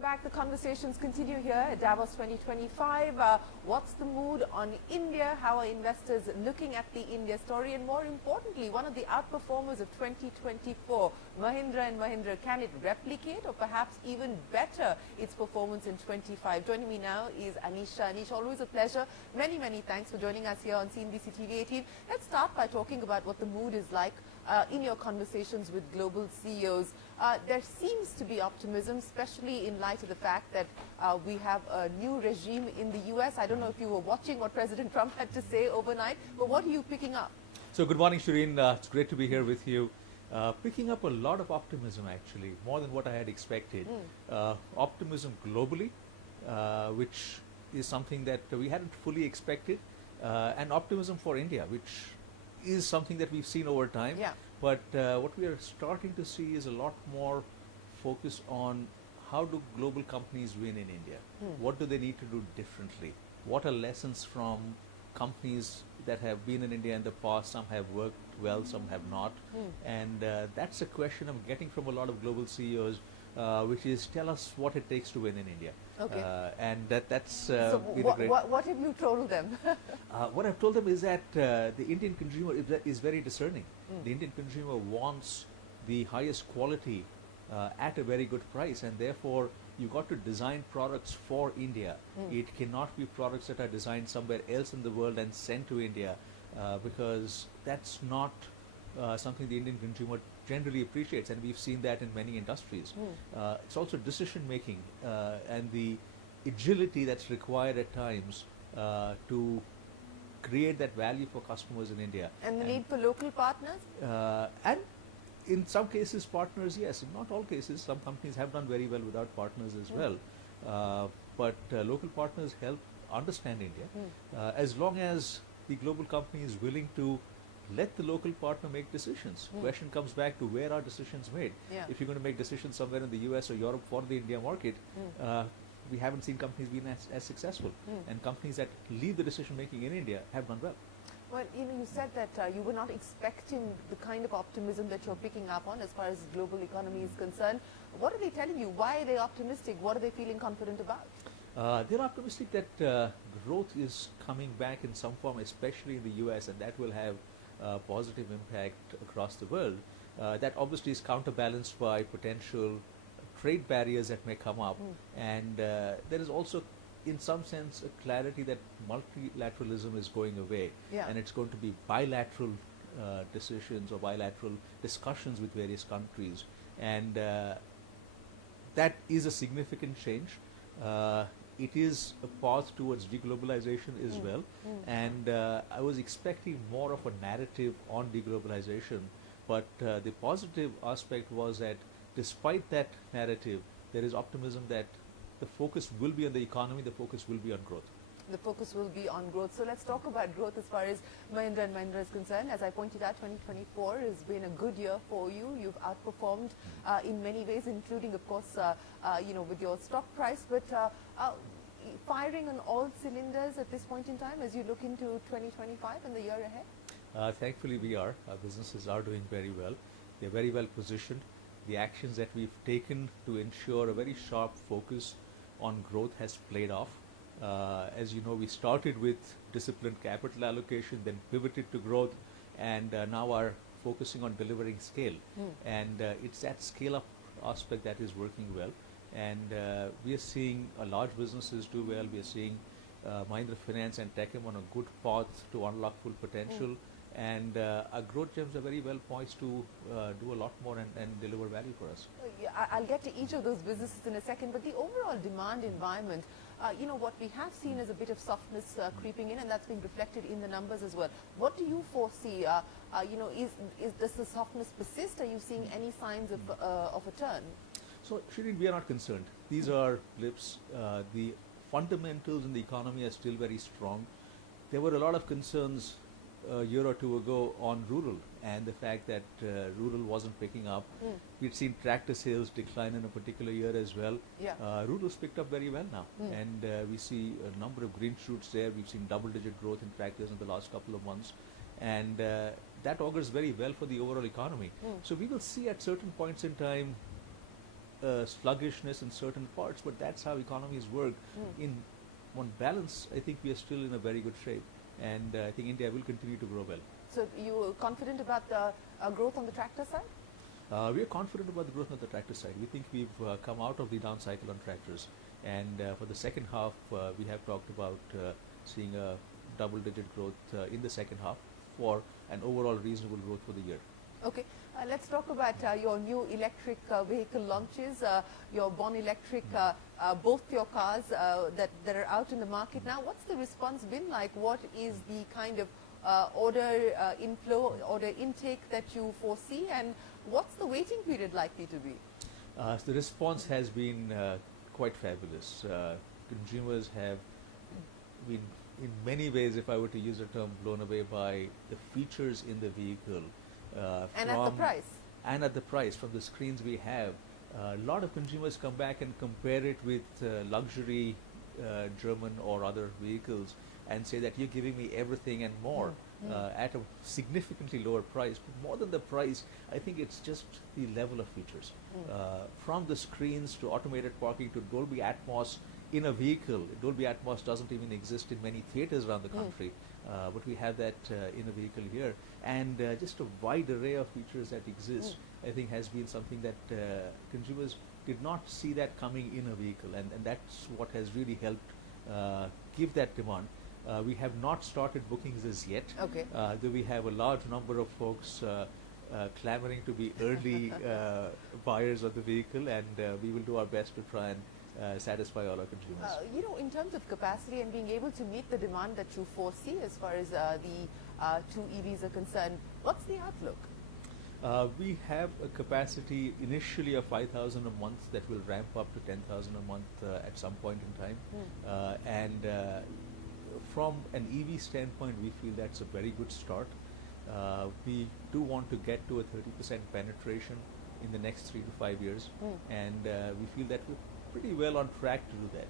Welcome back. The conversations continue here at Davos 2025. What's the mood on India? How are investors looking at the India story? And more importantly, one of the outperformers of 2024, Mahindra and Mahindra, can it replicate or perhaps even better its performance in 25? Joining me now is Anish Shah. Anish, always a pleasure. Many, many thanks for joining us here on CNBC-TV18. Let's start by talking about what the mood is like in your conversations with global CEOs. There seems to be optimism, especially in light of the fact that we have a new regime in the US. I don't know if you were watching what President Trump had to say overnight, but what are you picking up? So good morning, Shereen. It's great to be here with you. Picking up a lot of optimism, actually, more than what I had expected. Optimism globally, which is something that we hadn't fully expected, and optimism for India, which is something that we've seen over time. Yeah. But what we are starting to see is a lot more focus on how do global companies win in India? What do they need to do differently? What are lessons from companies that have been in India in the past? Some have worked well, some have not. And that's a question I'm getting from a lot of global CEOs, which is tell us what it takes to win in India. Okay. And that's so been a great... what have you told them? What I've told them is that the Indian consumer is very discerning. The Indian consumer wants the highest quality at a very good price, and therefore you got to design products for India. It cannot be products that are designed somewhere else in the world and sent to India, because that's not something the Indian consumer generally appreciates, and we've seen that in many industries. It's also decision making and the agility that's required at times to create that value for customers in India. And the need for local partners? And in some cases partners, yes. In not all cases, some companies have done very well without partners as well. But local partners help understand India. As long as the global company is willing to let the local partner make decisions. Question comes back to where are decisions made. Yeah. If you're going to make decisions somewhere in the US or Europe for the India market, we haven't seen companies being as successful. And companies that lead the decision making in India have done well. Well, you said that you were not expecting the kind of optimism that you're picking up on as far as global economy is concerned. What are they telling you? Why are they optimistic? What are they feeling confident about? They're optimistic that growth is coming back in some form, especially in the US, and that will have positive impact across the world. That obviously is counterbalanced by potential trade barriers that may come up, and there is also in some sense a clarity that multilateralism is going away, and it's going to be bilateral decisions or bilateral discussions with various countries, and that is a significant change. It is a path towards deglobalization as well, and I was expecting more of a narrative on deglobalization, but the positive aspect was that despite that narrative, there is optimism that the focus will be on the economy, the focus will be on growth. The focus will be on growth. So let's talk about growth as far as Mahindra and Mahindra is concerned. As I pointed out, 2024 has been a good year for you. You've outperformed in many ways, including, of course, with your stock price. But firing on all cylinders at this point in time as you look into 2025 and the year ahead? Thankfully, we are. Our businesses are doing very well. They're very well positioned. The actions that we've taken to ensure a very sharp focus on growth has played off. As you know, we started with disciplined capital allocation, then pivoted to growth, and now are focusing on delivering scale. And it's that scale-up aspect that is working well. And we are seeing large businesses do well. We are seeing Mahindra Finance and Techem on a good path to unlock full potential. And our growth gems are very well poised to do a lot more and deliver value for us. I'll get to each of those businesses in a second, but the overall demand environment, what we have seen is a bit of softness creeping in, and that's been reflected in the numbers as well. What do you foresee? Does the softness persist? Are you seeing any signs of a turn? So, Shereen, we are not concerned. These are blips. The fundamentals in the economy are still very strong. There were a lot of concerns a year or two ago on rural and the fact that rural wasn't picking up. We'd seen tractor sales decline in a particular year as well. Rural's picked up very well now, and we see a number of green shoots there. We've seen double-digit growth in tractors in the last couple of months, and that augurs very well for the overall economy. So we will see at certain points in time sluggishness in certain parts, but that's how economies work. On balance, I think we are still in a very good shape, and I think India will continue to grow well. So you are confident about the growth on the tractor side? We are confident about the growth on the tractor side. We think we've come out of the down cycle on tractors, and for the second half, we have talked about seeing a double-digit growth in the second half for an overall reasonable growth for the year. Okay, let's talk about your new electric vehicle launches, your Bhan Electric, both your cars that are out in the market now. What's the response been like? What is the kind of order inflow, order intake that you foresee, and what's the waiting period likely to be? The response has been quite fabulous. Consumers have been, in many ways, if I were to use a term, blown away by the features in the vehicle. And at the price. And at the price. From the screens we have, a lot of consumers come back and compare it with luxury German or other vehicles and say that you're giving me everything and more at a significantly lower price. But more than the price, I think it's just the level of features. From the screens to automated parking to Dolby Atmos in a vehicle. Dolby Atmos doesn't even exist in many theaters around the country, but we have that in a vehicle here. And just a wide array of features that exist, I think, has been something that consumers did not see that coming in a vehicle, and that's what has really helped give that demand. We have not started bookings as yet, though we have a large number of folks clamoring to be early buyers of the vehicle, and we will do our best to try and satisfy all our consumers. You know, in terms of capacity and being able to meet the demand that you foresee as far as the two EVs are concerned, what's the outlook? We have a capacity initially of 5,000 a month that will ramp up to 10,000 a month at some point in time. And from an EV standpoint, we feel that's a very good start. We do want to get to a 30% penetration in the next 3 to 5 years, and we feel that we're pretty well on track to do that.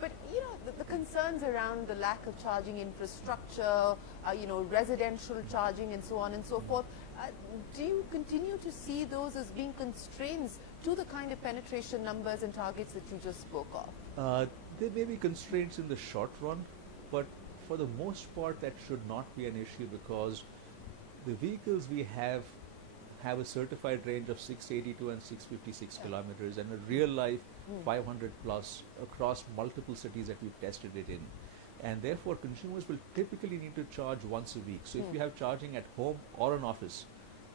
But, you know, the concerns around the lack of charging infrastructure, you know, residential charging and so on and so forth, do you continue to see those as being constraints to the kind of penetration numbers and targets that you just spoke of? There may be constraints in the short run, but for the most part that should not be an issue, because the vehicles we have a certified range of 682 and 656 kilometers and a real life 500 plus across multiple cities that we've tested it in. And therefore consumers will typically need to charge once a week. So if you have charging at home or an office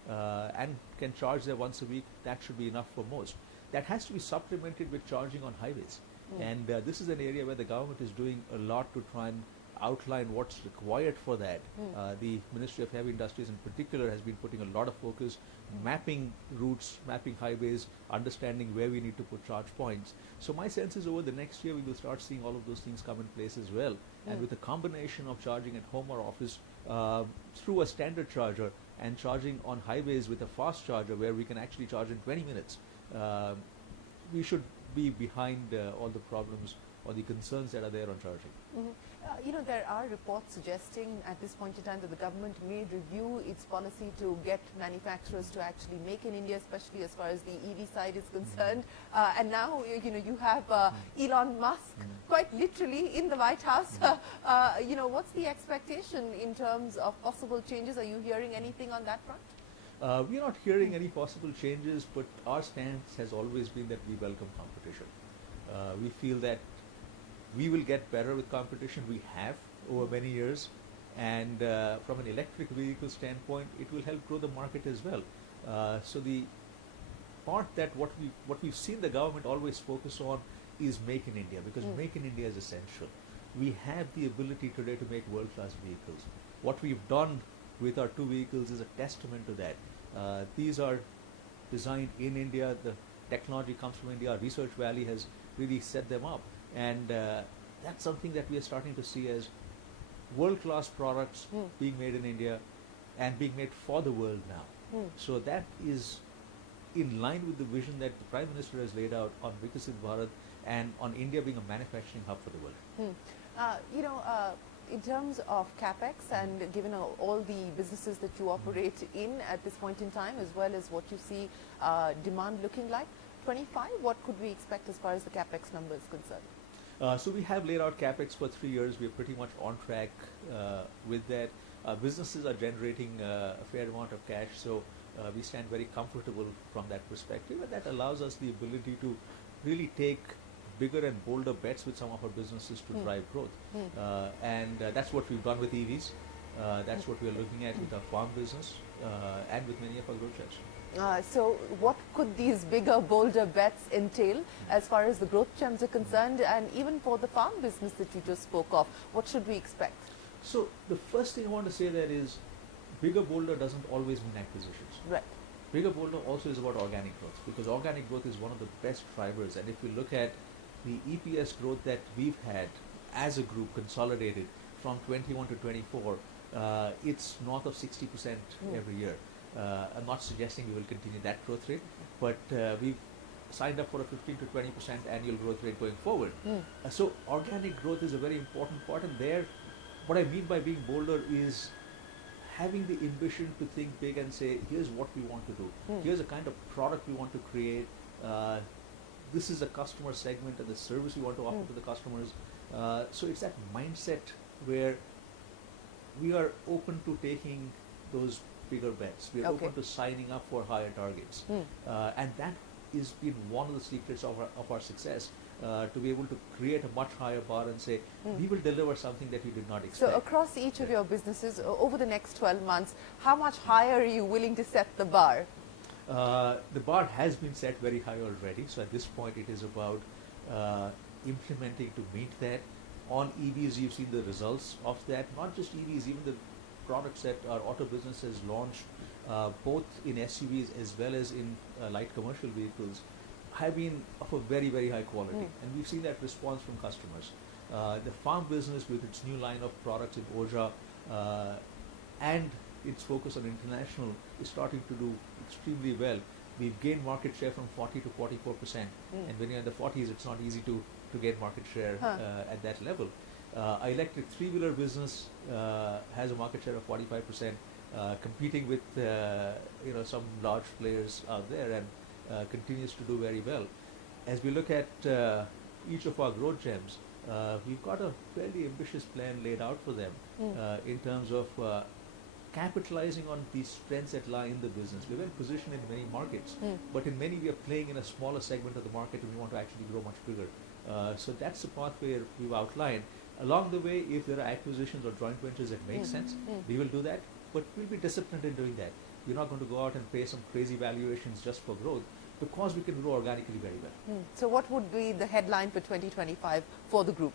and can charge there once a week, that should be enough for most. That has to be supplemented with charging on highways. And this is an area where the government is doing a lot to try and outline what's required for that. The Ministry of Heavy Industries in particular has been putting a lot of focus, mapping routes, mapping highways, understanding where we need to put charge points. So my sense is over the next year we will start seeing all of those things come in place as well. And with a combination of charging at home or office through a standard charger and charging on highways with a fast charger where we can actually charge in 20 minutes, we should be behind all the problems or the concerns that are there on charging. You know, there are reports suggesting at this point in time that the government may review its policy to get manufacturers to actually make in India, especially as far as the EV side is concerned. And now, you know, you have Elon Musk quite literally in the White House. You know, what's the expectation in terms of possible changes? Are you hearing anything on that front? We're not hearing any possible changes, but our stance has always been that we welcome competition. We feel that we will get better with competition. We have over many years, and from an electric vehicle standpoint, it will help grow the market as well. So the part that what we've seen the government always focus on is Make in India, because Make in India is essential. We have the ability today to make world-class vehicles. What we've done with our two vehicles is a testament to that. These are designed in India. The technology comes from India. Our Research Valley has really set them up. And that's something that we are starting to see as world-class products being made in India and being made for the world now. So that is in line with the vision that the Prime Minister has laid out on Vikasit Bharat and on India being a manufacturing hub for the world. You know, in terms of capex and given all the businesses that you operate in at this point in time, as well as what you see demand looking like, 25? What could we expect as far as the capex number is concerned? So we have laid out capex for 3 years. We are pretty much on track with that. Businesses are generating a fair amount of cash, so we stand very comfortable from that perspective, and that allows us the ability to really take bigger and bolder bets with some of our businesses to drive growth. And that's what we've done with EVs. That's what we are looking at with our farm business and with many of our growth gems. So what could these bigger, bolder bets entail as far as the growth gems are concerned, and even for the farm business that you just spoke of, what should we expect? So the first thing I want to say there is bigger, bolder doesn't always mean acquisitions. Right. Bigger, bolder also is about organic growth, because organic growth is one of the best drivers. And if you look at the EPS growth that we've had as a group consolidated from 21 to 24, it's north of 60% every year. I'm not suggesting we will continue that growth rate, but we've signed up for a 15 to 20% annual growth rate going forward. So organic growth is a very important part, and there, what I mean by being bolder is having the ambition to think big and say, here's what we want to do. Here's the kind of product we want to create. This is a customer segment and the service we want to offer to the customers. So it's that mindset where we are open to taking those bigger bets. We are open to signing up for higher targets. And that has been one of the secrets of our success, to be able to create a much higher bar and say, we will deliver something that you did not expect. So across each of your businesses, over the next 12 months, how much higher are you willing to set the bar? The bar has been set very high already. So at this point, it is about implementing to meet that. On EVs, you've seen the results of that. Not just EVs, even the products that our auto business has launched, both in SUVs as well as in light commercial vehicles, have been of a very, very high quality. And we've seen that response from customers. The farm business, with its new line of products in OJA and its focus on international, is starting to do extremely well. We've gained market share from 40 to 44%. And when you're in the 40s, it's not easy to gain market share at that level. Our electric three-wheeler business has a market share of 45%, competing with some large players out there, and continues to do very well. As we look at each of our growth gems, we've got a fairly ambitious plan laid out for them in terms of capitalizing on these strengths that lie in the business. We're well positioned in many markets, but in many we are playing in a smaller segment of the market, and we want to actually grow much bigger. So that's the pathway we've outlined. Along the way, if there are acquisitions or joint ventures that make sense, we will do that, but we'll be disciplined in doing that. We're not going to go out and pay some crazy valuations just for growth, because we can grow organically very well. So what would be the headline for 2025 for the group?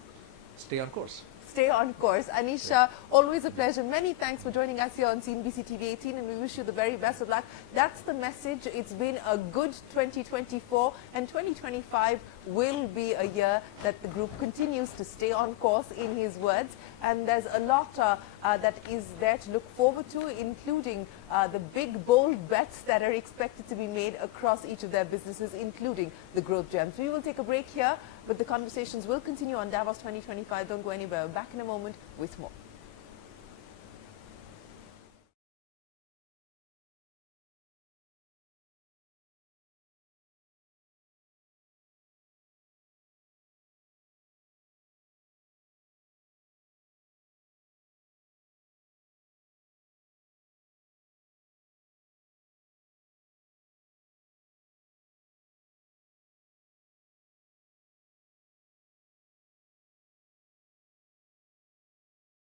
Stay on course. Stay on course. Anish Shah, always a pleasure. Many thanks for joining us here on CNBC-TV18, and we wish you the very best of luck. That's the message. It's been a good 2024, and 2025 will be a year that the group continues to stay on course, in his words. And there's a lot that is there to look forward to, including the big, bold bets that are expected to be made across each of their businesses, including the growth gems. We will take a break here, but the conversations will continue on Davos 2025. Don't go anywhere. We're back in a moment with more.